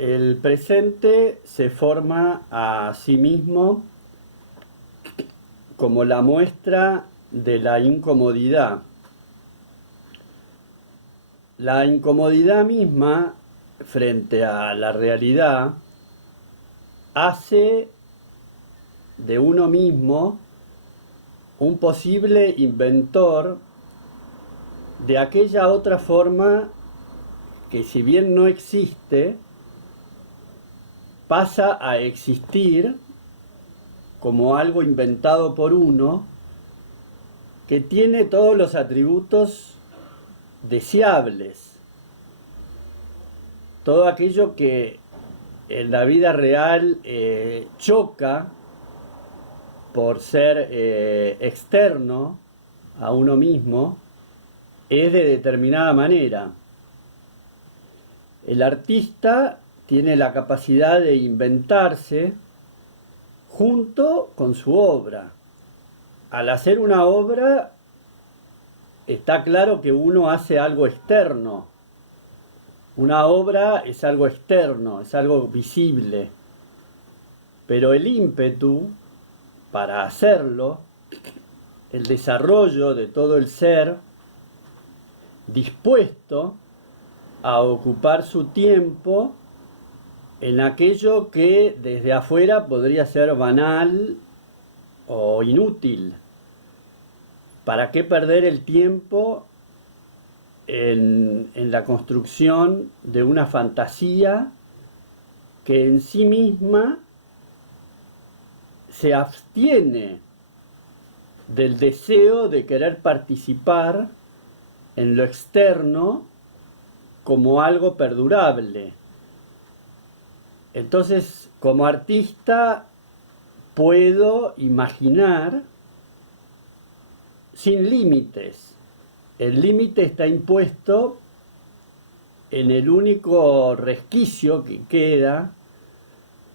el presente se forma a sí mismo como la muestra de la incomodidad. La incomodidad misma frente a la realidad hace de uno mismo un posible inventor de aquella otra forma que, si bien no existe, pasa a existir como algo inventado por uno que tiene todos los atributos deseables, todo aquello que en la vida real choca por ser externo a uno mismo, es de determinada manera. El artista tiene la capacidad de inventarse junto con su obra. Al hacer una obra, está claro que uno hace algo externo. Una obra es algo externo, es algo visible. Pero el ímpetu para hacerlo, el desarrollo de todo el ser, dispuesto a ocupar su tiempo en aquello que desde afuera podría ser banal o inútil. ¿Para qué perder el tiempo en la construcción de una fantasía que en sí misma se abstiene del deseo de querer participar en lo externo como algo perdurable? Entonces, como artista, puedo imaginar sin límites. El límite está impuesto en el único resquicio que queda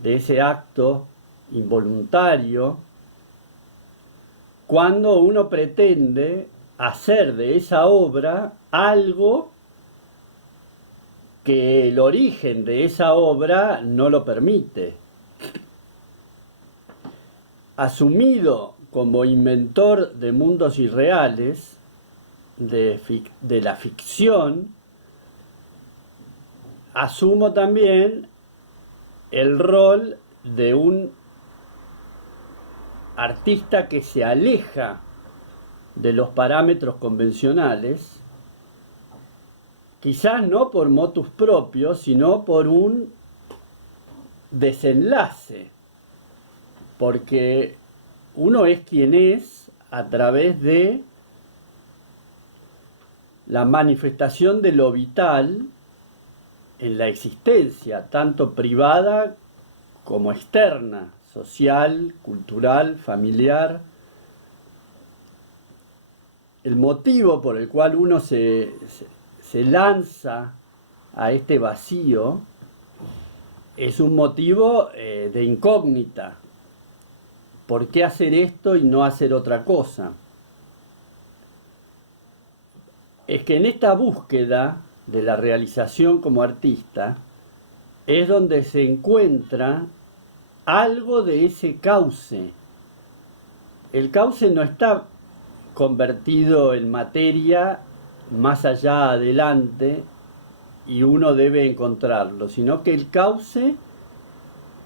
de ese acto involuntario, cuando uno pretende hacer de esa obra algo que el origen de esa obra no lo permite. Asumido como inventor de mundos irreales, de la ficción, asumo también el rol de un artista que se aleja de los parámetros convencionales, quizás no por motus propios, sino por un desenlace, porque uno es quien es a través de la manifestación de lo vital en la existencia, tanto privada como externa, social, cultural, familiar. El motivo por el cual uno se lanza a este vacío es un motivo de incógnita. ¿Por qué hacer esto y no hacer otra cosa? Es que en esta búsqueda de la realización como artista es donde se encuentra algo de ese cauce. El cauce no está convertido en materia más allá adelante y uno debe encontrarlo, sino que el cauce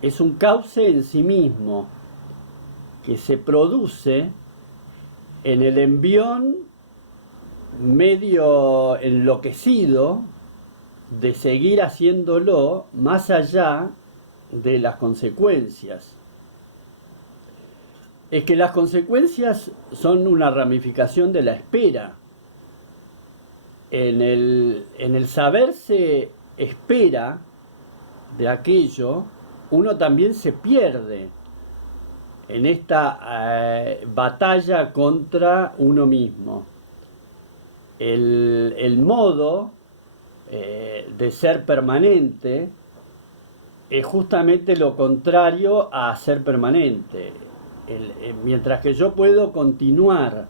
es un cauce en sí mismo, que se produce en el envión medio enloquecido de seguir haciéndolo más allá de las consecuencias. Es que las consecuencias son una ramificación de la espera. En el saberse espera de aquello, uno también se pierde en esta batalla contra uno mismo. El modo de ser permanente es justamente lo contrario a ser permanente. Mientras que yo puedo continuar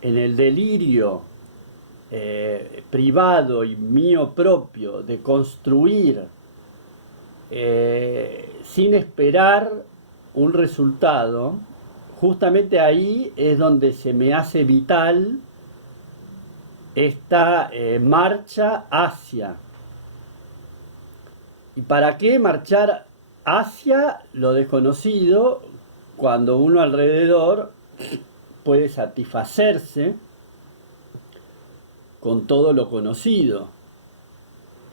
en el delirio privado y mío propio de construir sin esperar un resultado, justamente ahí es donde se me hace vital esta marcha hacia. ¿Y para qué marchar hacia lo desconocido cuando uno alrededor puede satisfacerse con todo lo conocido?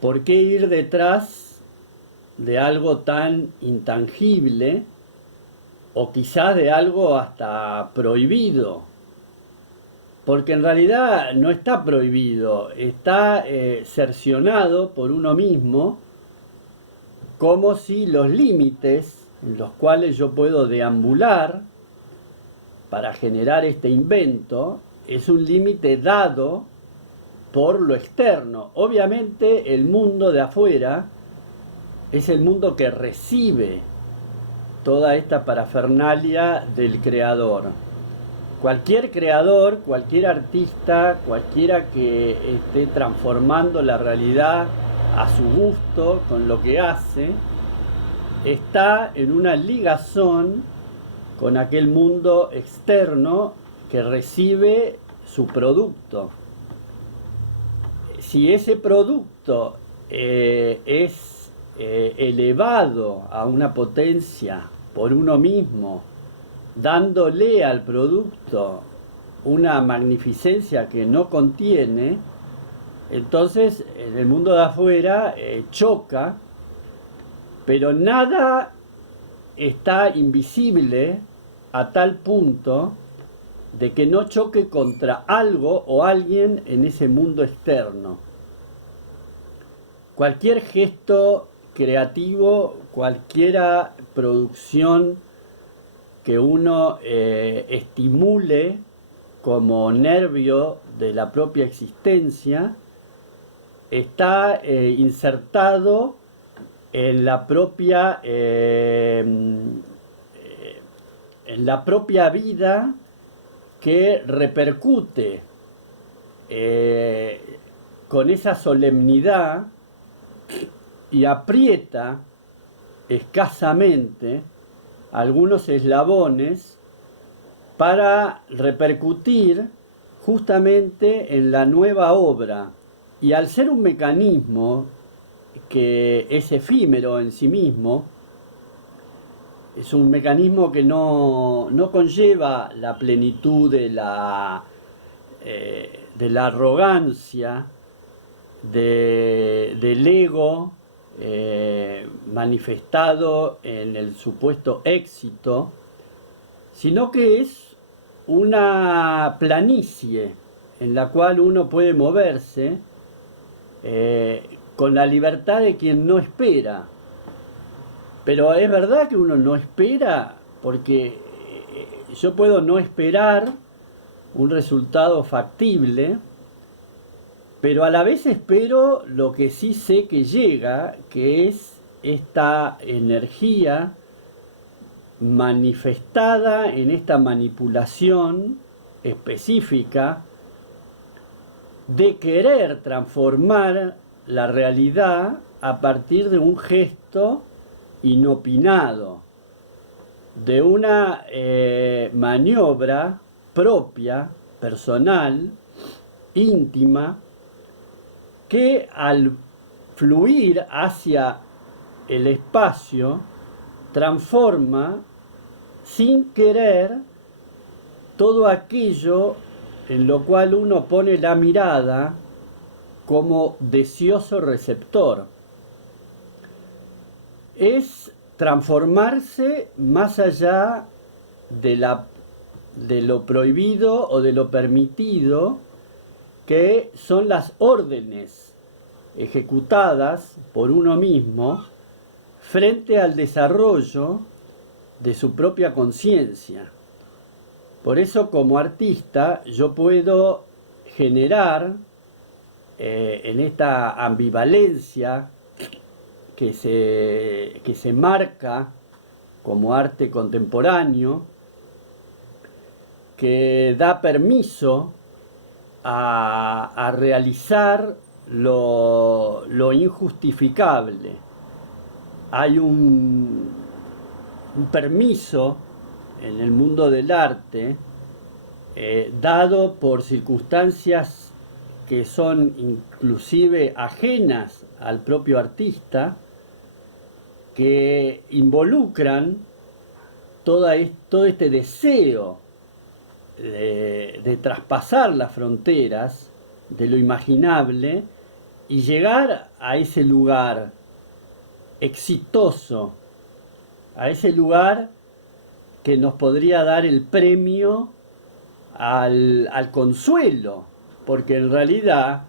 ¿Por qué ir detrás de algo tan intangible o quizás de algo hasta prohibido? Porque en realidad no está prohibido, está cercionado por uno mismo, como si los límites en los cuales yo puedo deambular para generar este invento es un límite dado por lo externo. Obviamente el mundo de afuera es el mundo que recibe toda esta parafernalia del creador. Cualquier creador, cualquier artista, cualquiera que esté transformando la realidad a su gusto con lo que hace, está en una ligazón con aquel mundo externo que recibe su producto. Si ese producto es elevado a una potencia por uno mismo, dándole al producto una magnificencia que no contiene, entonces en el mundo de afuera choca, pero nada está invisible a tal punto de que no choque contra algo o alguien en ese mundo externo. Cualquier gesto creativo, cualquiera producción que uno estimule como nervio de la propia existencia, está insertado en la propia vida que repercute con esa solemnidad y aprieta escasamente algunos eslabones para repercutir justamente en la nueva obra. Y al ser un mecanismo que es efímero en sí mismo, es un mecanismo que no conlleva la plenitud de la arrogancia, del ego manifestado en el supuesto éxito, sino que es una planicie en la cual uno puede moverse con la libertad de quien no espera. Pero es verdad que uno no espera, porque yo puedo no esperar un resultado factible, pero a la vez espero lo que sí sé que llega, que es esta energía manifestada en esta manipulación específica de querer transformar la realidad a partir de un gesto inopinado, de una maniobra propia, personal, íntima, que al fluir hacia el espacio transforma sin querer todo aquello en lo cual uno pone la mirada como deseoso receptor. Es transformarse más allá de lo prohibido o de lo permitido, que son las órdenes ejecutadas por uno mismo frente al desarrollo de su propia conciencia. Por eso, como artista, yo puedo generar en esta ambivalencia que se marca como arte contemporáneo, que da permiso a realizar lo injustificable. hay un permiso en el mundo del arte dado por circunstancias que son inclusive ajenas al propio artista, que involucran todo este deseo de traspasar las fronteras de lo imaginable y llegar a ese lugar exitoso, a ese lugar que nos podría dar el premio al consuelo, porque en realidad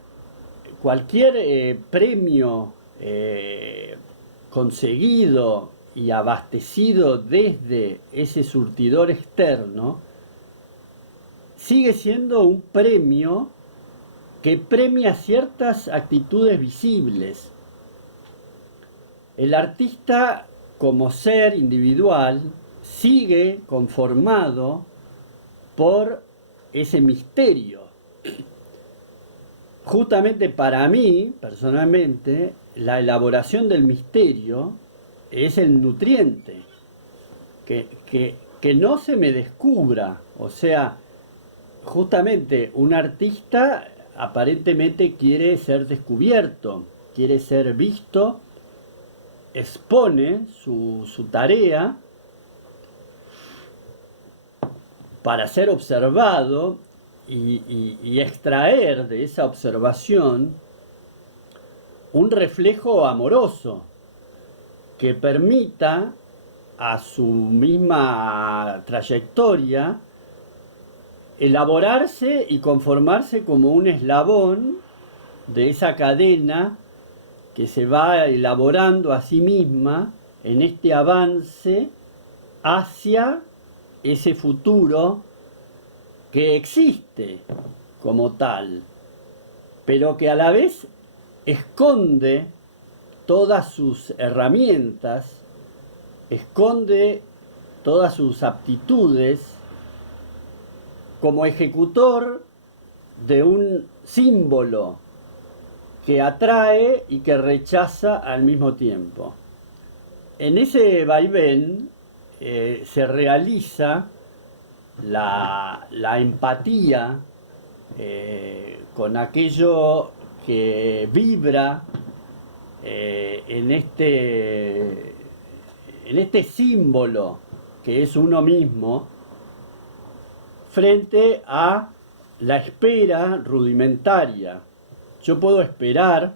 cualquier premio conseguido y abastecido desde ese surtidor externo sigue siendo un premio que premia ciertas actitudes visibles. El artista como ser individual sigue conformado por ese misterio. Justamente para mí, personalmente, la elaboración del misterio es el nutriente, que no se me descubra. O sea, justamente un artista aparentemente quiere ser descubierto, quiere ser visto, expone su tarea para ser observado y extraer de esa observación un reflejo amoroso que permita a su misma trayectoria elaborarse y conformarse como un eslabón de esa cadena que se va elaborando a sí misma en este avance hacia ese futuro que existe como tal, pero que a la vez esconde todas sus herramientas, esconde todas sus aptitudes como ejecutor de un símbolo que atrae y que rechaza al mismo tiempo. En ese vaivén se realiza la empatía con aquello que vibra en este símbolo que es uno mismo, frente a la espera rudimentaria. Yo puedo esperar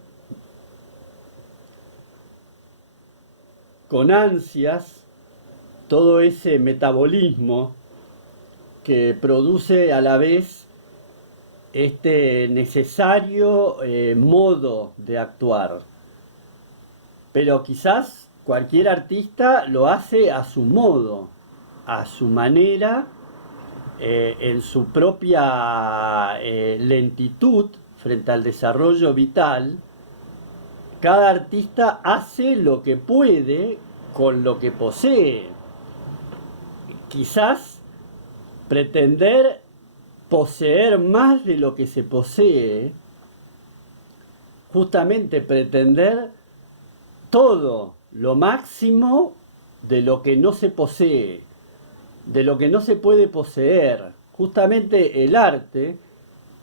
con ansias todo ese metabolismo que produce a la vez este necesario modo de actuar. Pero quizás cualquier artista lo hace a su modo, a su manera, en su propia lentitud frente al desarrollo vital. Cada artista hace lo que puede con lo que posee. Quizás pretender poseer más de lo que se posee, justamente pretender todo lo máximo de lo que no se posee, de lo que no se puede poseer. Justamente el arte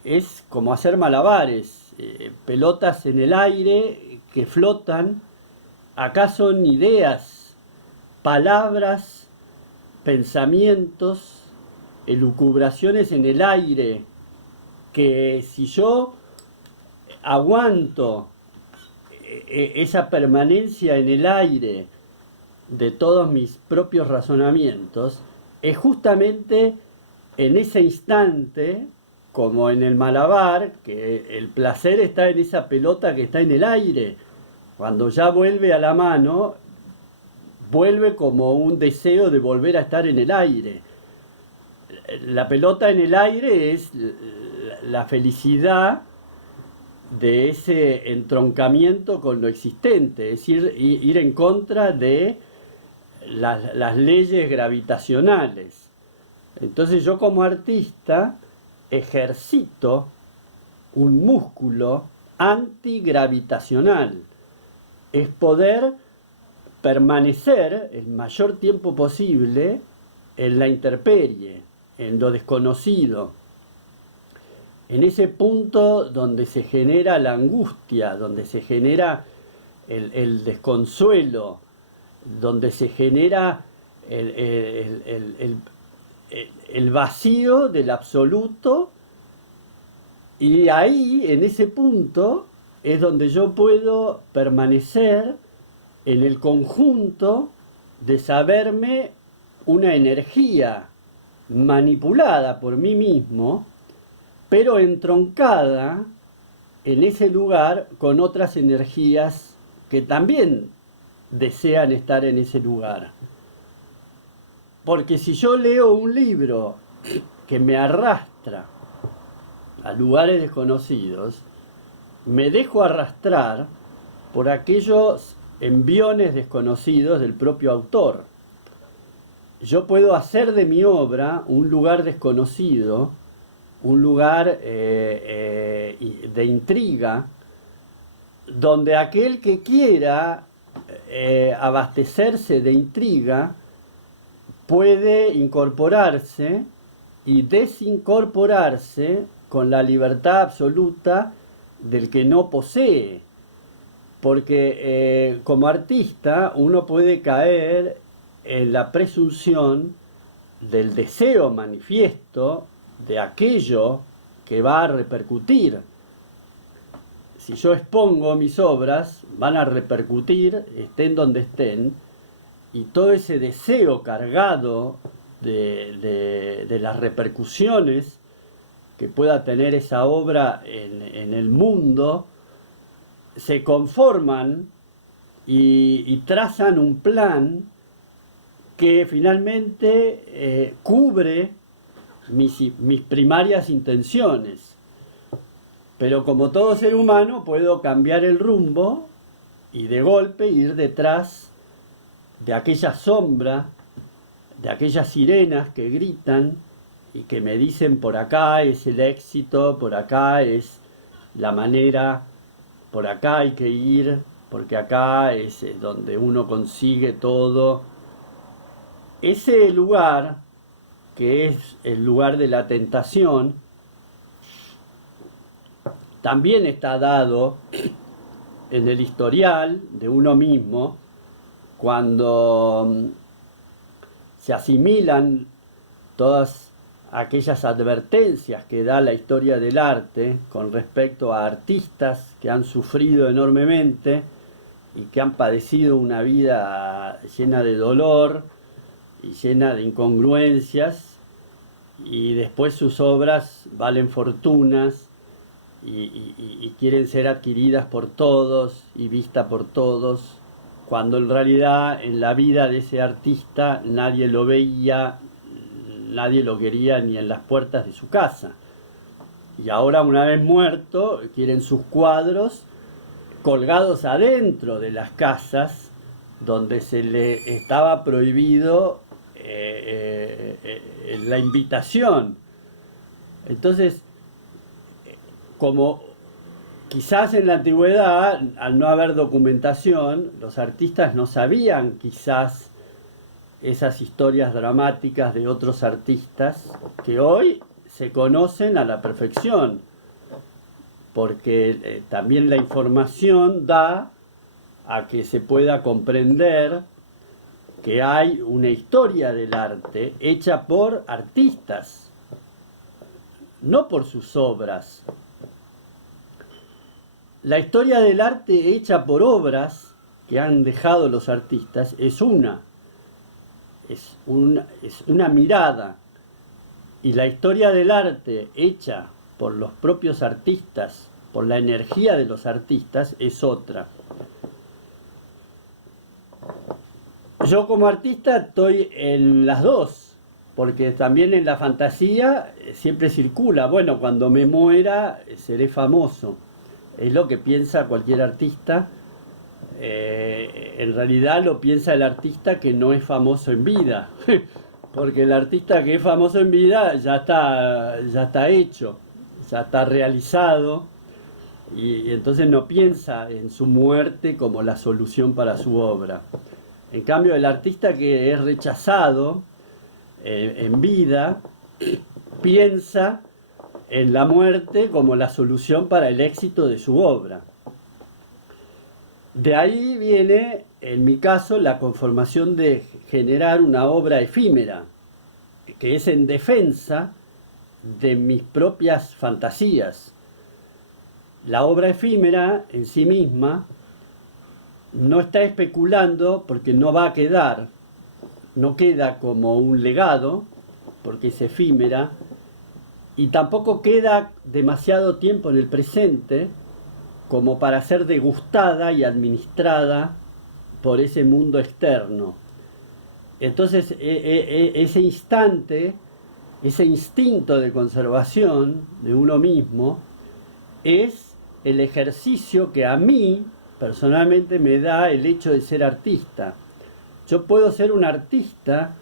es como hacer malabares, pelotas en el aire que flotan. Acá son ideas, palabras, pensamientos, elucubraciones en el aire, que si yo aguanto esa permanencia en el aire de todos mis propios razonamientos, es justamente en ese instante, como en el malabar, que el placer está en esa pelota que está en el aire. Cuando ya vuelve a la mano, vuelve como un deseo de volver a estar en el aire. La pelota en el aire es la felicidad de ese entroncamiento con lo existente, es decir, ir en contra de las leyes gravitacionales. Entonces yo como artista ejercito un músculo antigravitacional. Es poder permanecer el mayor tiempo posible en la intemperie, en lo desconocido, en ese punto donde se genera la angustia, donde se genera el desconsuelo, donde se genera el vacío del absoluto, y ahí, en ese punto, es donde yo puedo permanecer en el conjunto de saberme una energía manipulada por mí mismo, pero entroncada en ese lugar con otras energías que también desean estar en ese lugar. Porque si yo leo un libro que me arrastra a lugares desconocidos, me dejo arrastrar por aquellos enviones desconocidos del propio autor. Yo puedo hacer de mi obra un lugar desconocido, un lugar de intriga, donde aquel que quiera abastecerse de intriga puede incorporarse y desincorporarse con la libertad absoluta del que no posee. Porque como artista uno puede caer en la presunción del deseo manifiesto de aquello que va a repercutir. Si yo expongo mis obras, van a repercutir, estén donde estén, y todo ese deseo cargado de las repercusiones que pueda tener esa obra en el mundo, se conforman y trazan un plan que finalmente cubre mis primarias intenciones. Pero como todo ser humano puedo cambiar el rumbo y de golpe ir detrás de aquella sombra, de aquellas sirenas que gritan y que me dicen por acá es el éxito, por acá es la manera, por acá hay que ir, porque acá es donde uno consigue todo. Ese lugar, que es el lugar de la tentación, también está dado en el historial de uno mismo, cuando se asimilan todas aquellas advertencias que da la historia del arte con respecto a artistas que han sufrido enormemente y que han padecido una vida llena de dolor y llena de incongruencias, y después sus obras valen fortunas y quieren ser adquiridas por todos y vistas por todos, cuando en realidad en la vida de ese artista nadie lo veía, nadie lo quería ni en las puertas de su casa. Y ahora, una vez muerto, quieren sus cuadros colgados adentro de las casas donde se le estaba prohibido la invitación. Entonces, como quizás en la antigüedad, al no haber documentación, los artistas no sabían quizás esas historias dramáticas de otros artistas que hoy se conocen a la perfección, porque también la información da a que se pueda comprender que hay una historia del arte hecha por artistas, no por sus obras. La historia del arte hecha por obras que han dejado los artistas es una mirada, y la historia del arte hecha por los propios artistas, por la energía de los artistas, es otra. Yo como artista estoy en las dos, porque también en la fantasía siempre circula, bueno, cuando me muera seré famoso. Es lo que piensa cualquier artista. En realidad lo piensa el artista que no es famoso en vida, porque el artista que es famoso en vida ya está hecho, ya está realizado, y entonces no piensa en su muerte como la solución para su obra. En cambio, el artista que es rechazado en vida piensa en la muerte como la solución para el éxito de su obra. De ahí viene, en mi caso, la conformación de generar una obra efímera, que es en defensa de mis propias fantasías. La obra efímera en sí misma no está especulando porque no va a quedar, no queda como un legado, porque es efímera, y tampoco queda demasiado tiempo en el presente como para ser degustada y administrada por ese mundo externo. Entonces, ese instante, ese instinto de conservación de uno mismo, es el ejercicio que a mí personalmente me da el hecho de ser artista. Yo puedo ser un artista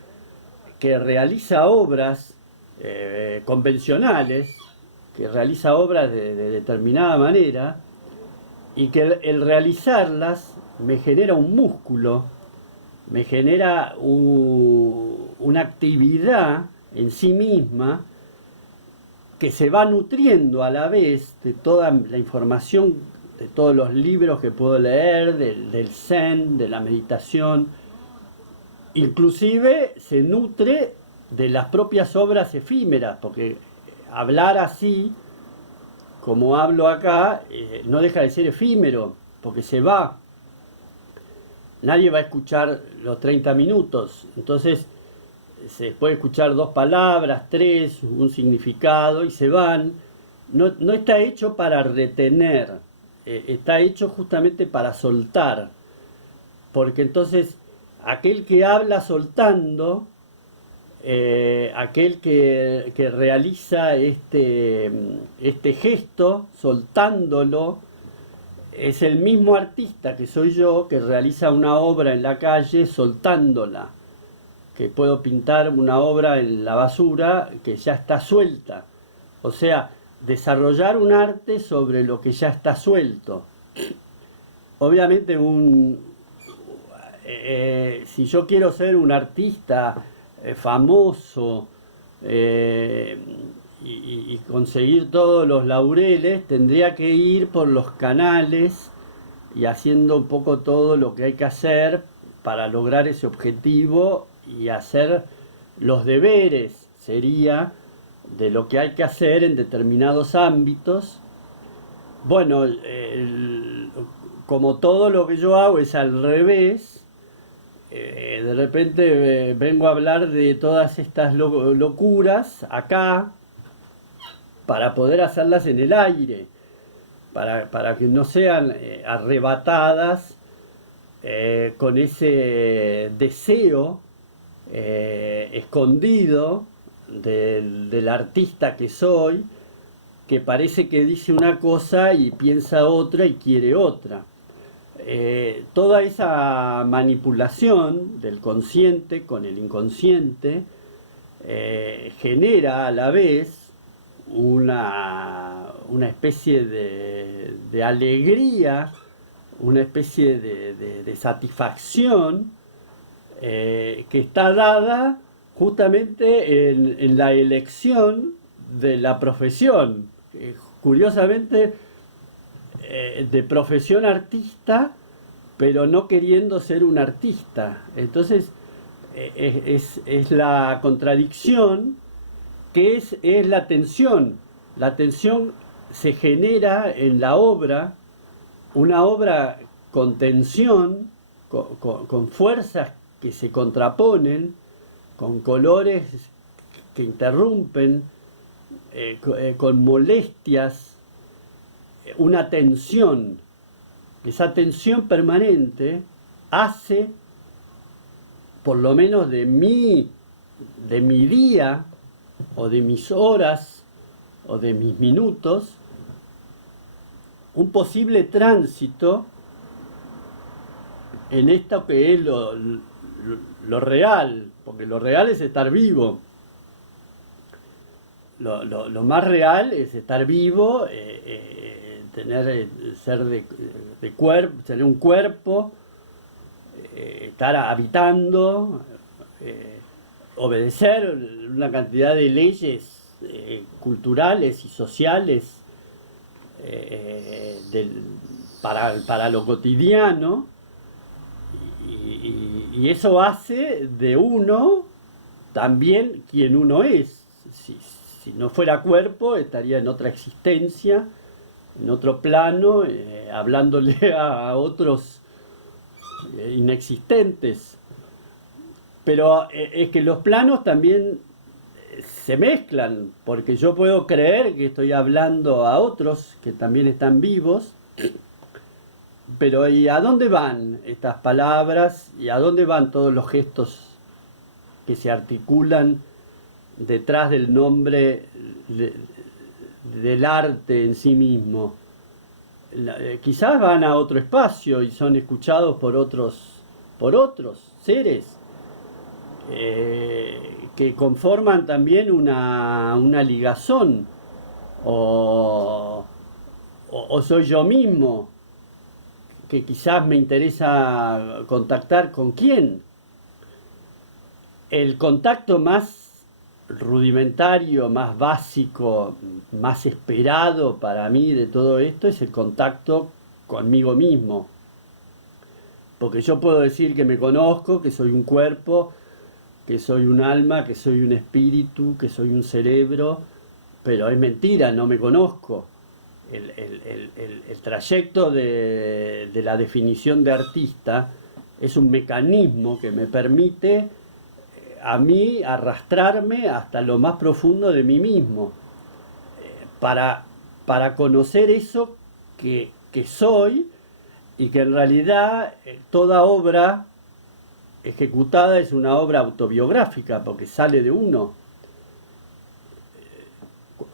que realiza obras convencionales, que realiza obras de determinada manera, y que el realizarlas me genera un músculo, me genera una actividad en sí misma que se va nutriendo a la vez de toda la información, de todos los libros que puedo leer, del Zen, de la meditación. Inclusive se nutre de las propias obras efímeras, porque hablar así, como hablo acá, no deja de ser efímero, porque se va. Nadie va a escuchar los 30 minutos, entonces se puede escuchar 2 palabras, 3, un significado y se van. No está hecho para retener, está hecho justamente para soltar, porque entonces aquel que habla soltando, aquel que realiza este gesto soltándolo, es el mismo artista que soy yo que realiza una obra en la calle soltándola, que puedo pintar una obra en la basura que ya está suelta. O sea, desarrollar un arte sobre lo que ya está suelto. Obviamente si yo quiero ser un artista famoso y conseguir todos los laureles, tendría que ir por los canales y haciendo un poco todo lo que hay que hacer para lograr ese objetivo y hacer los deberes, sería, de lo que hay que hacer en determinados ámbitos. Bueno, como todo lo que yo hago es al revés, de repente vengo a hablar de todas estas locuras acá para poder hacerlas en el aire, para que no sean arrebatadas con ese deseo escondido del artista que soy, que parece que dice una cosa y piensa otra y quiere otra. Toda esa manipulación del consciente con el inconsciente genera a la vez una especie de alegría, una especie de satisfacción que está dada justamente en la elección de la profesión. Curiosamente, de profesión artista, pero no queriendo ser un artista. Entonces, es la contradicción que es la tensión. La tensión se genera en la obra, una obra con tensión, con fuerzas que se contraponen, con colores que interrumpen, con molestias, una tensión. Esa tensión permanente hace, por lo menos de mi día, o de mis horas, o de mis minutos, un posible tránsito en esto que es lo real, porque lo real es estar vivo. Lo más real es estar vivo, tener un cuerpo, estar habitando, obedecer una cantidad de leyes culturales y sociales para lo cotidiano, y eso hace de uno también quien uno es. Si no fuera cuerpo, estaría en otra existencia, en otro plano, hablándole a otros inexistentes. Pero es que los planos también se mezclan, porque yo puedo creer que estoy hablando a otros que también están vivos, pero ¿y a dónde van estas palabras? ¿Y a dónde van todos los gestos que se articulan detrás del nombre del arte en sí mismo? Quizás van a otro espacio y son escuchados por otros seres que conforman también una ligazón, o soy yo mismo, que quizás me interesa contactar con quién. El contacto más rudimentario, más básico, más esperado para mí de todo esto es el contacto conmigo mismo. Porque yo puedo decir que me conozco, que soy un cuerpo, que soy un alma, que soy un espíritu, que soy un cerebro, pero es mentira, no me conozco. El trayecto de la definición de artista es un mecanismo que me permite a mí arrastrarme hasta lo más profundo de mí mismo, para conocer eso que soy, y que en realidad toda obra ejecutada es una obra autobiográfica, porque sale de uno.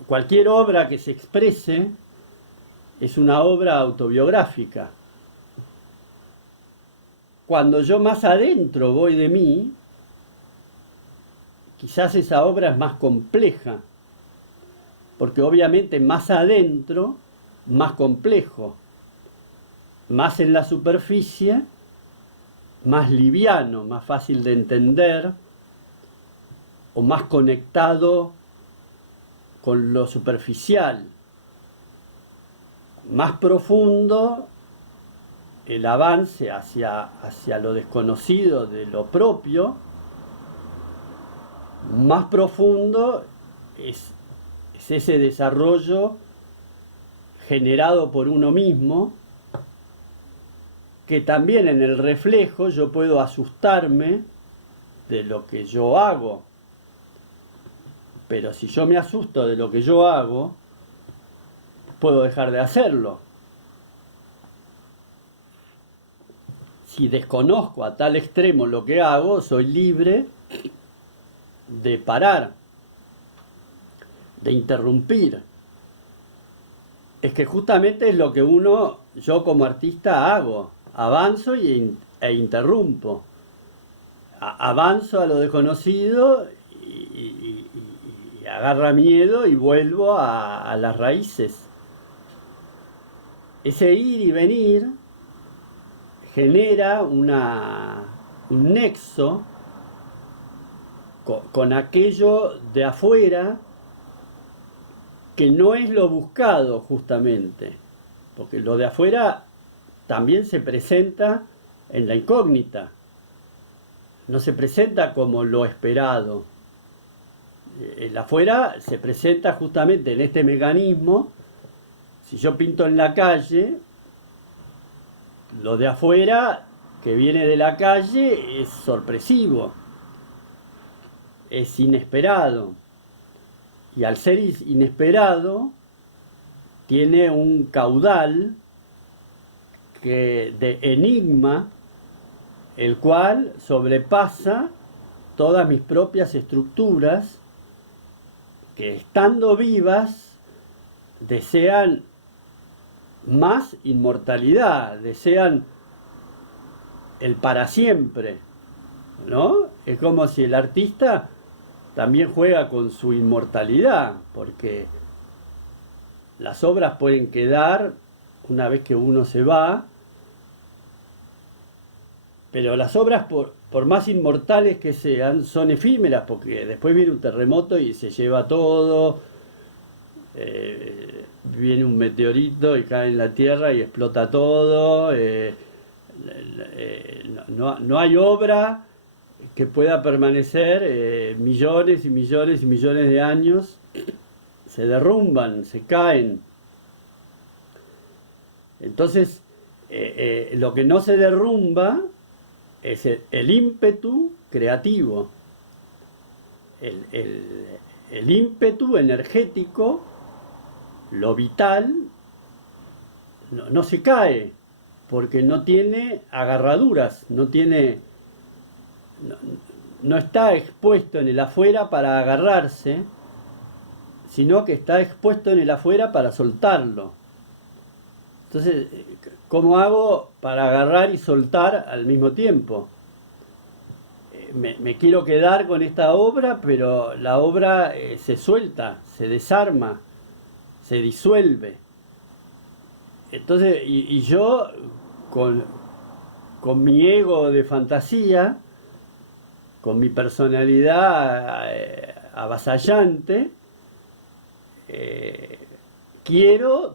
Cualquier obra que se exprese es una obra autobiográfica. Cuando yo más adentro voy de mí, quizás esa obra es más compleja, porque obviamente más adentro, más complejo, más en la superficie, más liviano, más fácil de entender, o más conectado con lo superficial. Más profundo, el avance hacia lo desconocido de lo propio. Más profundo es ese desarrollo generado por uno mismo, que también en el reflejo yo puedo asustarme de lo que yo hago. Pero si yo me asusto de lo que yo hago, puedo dejar de hacerlo. Si desconozco a tal extremo lo que hago, soy libre de parar, de interrumpir. Es que justamente es lo que yo como artista hago. Avanzo e interrumpo. Avanzo a lo desconocido y agarra miedo y vuelvo a las raíces. Ese ir y venir genera un nexo con aquello de afuera, que no es lo buscado justamente, porque lo de afuera también se presenta en la incógnita, no se presenta como lo esperado. El afuera se presenta justamente en este mecanismo. Si yo pinto en la calle, lo de afuera que viene de la calle es sorpresivo, es inesperado, y al ser inesperado tiene un caudal de enigma, el cual sobrepasa todas mis propias estructuras, que estando vivas desean más inmortalidad, desean el para siempre, ¿no? Es como si el artista también juega con su inmortalidad, porque las obras pueden quedar una vez que uno se va, pero las obras, por más inmortales que sean, son efímeras, porque después viene un terremoto y se lleva todo, viene un meteorito y cae en la Tierra y explota todo, no hay obra que pueda permanecer millones y millones y millones de años, se derrumban, se caen. Entonces, lo que no se derrumba es el ímpetu creativo, el, el, el ímpetu energético, lo vital, no se cae, porque no tiene agarraduras, no, no está expuesto en el afuera para agarrarse, sino que está expuesto en el afuera para soltarlo. Entonces, ¿cómo hago para agarrar y soltar al mismo tiempo? Me quiero quedar con esta obra, pero la obra se suelta, se desarma, se disuelve. Entonces, y yo con, con mi ego de fantasía, con mi personalidad avasallante, quiero